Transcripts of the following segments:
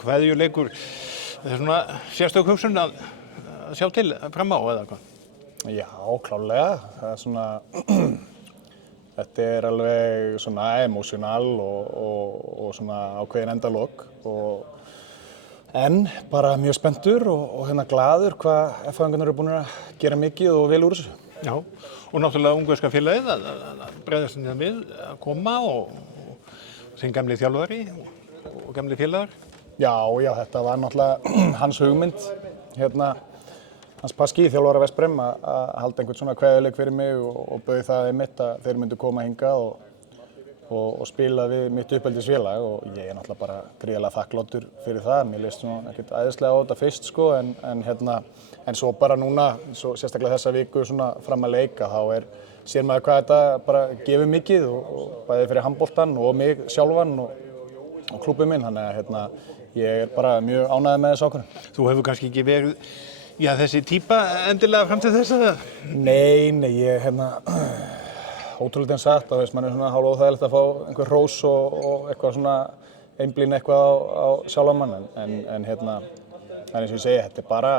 Kveðjuleikur, það svona sérstök hugsun að sjá til fram á eða hvað? Já, klárlega. Það svona, þetta alveg svona emotional og svona ákveðin endalok. En bara mjög spenntur og hérna glaður hvað F-fæðingarnir eru búin að gera mikið og vel úr þessu. Já, og náttúrulega ungverska félagið að bregðast hérna við að koma og sinn gamli þjálfari og gamli félagar. Já, þetta var náttúrulega hans hugmynd, hans paski, þjálfara Vestbrem, að halda einhvern svona kveðjuleik fyrir mig og bauð það einmitt að þeir myndu koma hingað og spila við mitt uppeldisfélag og ég náttúrulega bara gríðarlega þakkláttur fyrir það. Mér leist svona ekkert æðislega á þetta fyrst sko, en svo bara núna, svo sérstaklega þessa viku svona fram að leika, þá sér maður hvað þetta bara gefur mikið og bæði fyrir handboltan og mig sjálfan og klúbbinn minn, þannig að ég bara mjög ánægður með þessu ákvörðun. Þú hefur kannski ekki verið, þessi típa endilega fram til þess að? Nei, ég ótrúlega eins sagt, þá veist mann svona hálf óþægilegt að fá einhver hrós og eitthvað svona einblín eitthvað á sjálfan mann, en eins og ég segi, þetta bara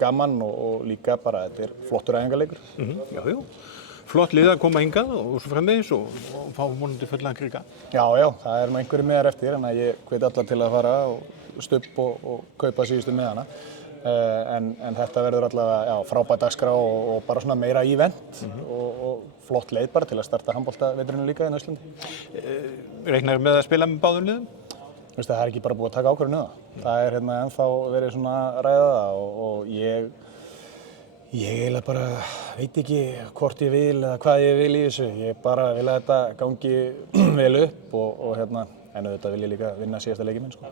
gaman og líka bara, þetta flottur æfingarleikur. Já. Flott lið að koma hingað og svo framvegis og fá vonandi fullan krika. Já, það nú einhverju miðar eftir, en ég hvet alla til að fara og stubb og kaupa síðustu miðana. En þetta verður allavega frábær dagskrá og bara svona meira event og flott leið bara til að starta handboltaveturinn líka í Íslandi. Reiknarðu með að spila með báðum liðum? Það ekki bara búið að taka ákvörðun um það. Það ennþá verið svona að ræða það og ég eiginlega bara veit ekki hvort ég vil eða hvað ég vil í þessu. Ég bara vil að þetta gangi vel upp en auðvitað vil ég líka vinna síðasta leikinn minn sko.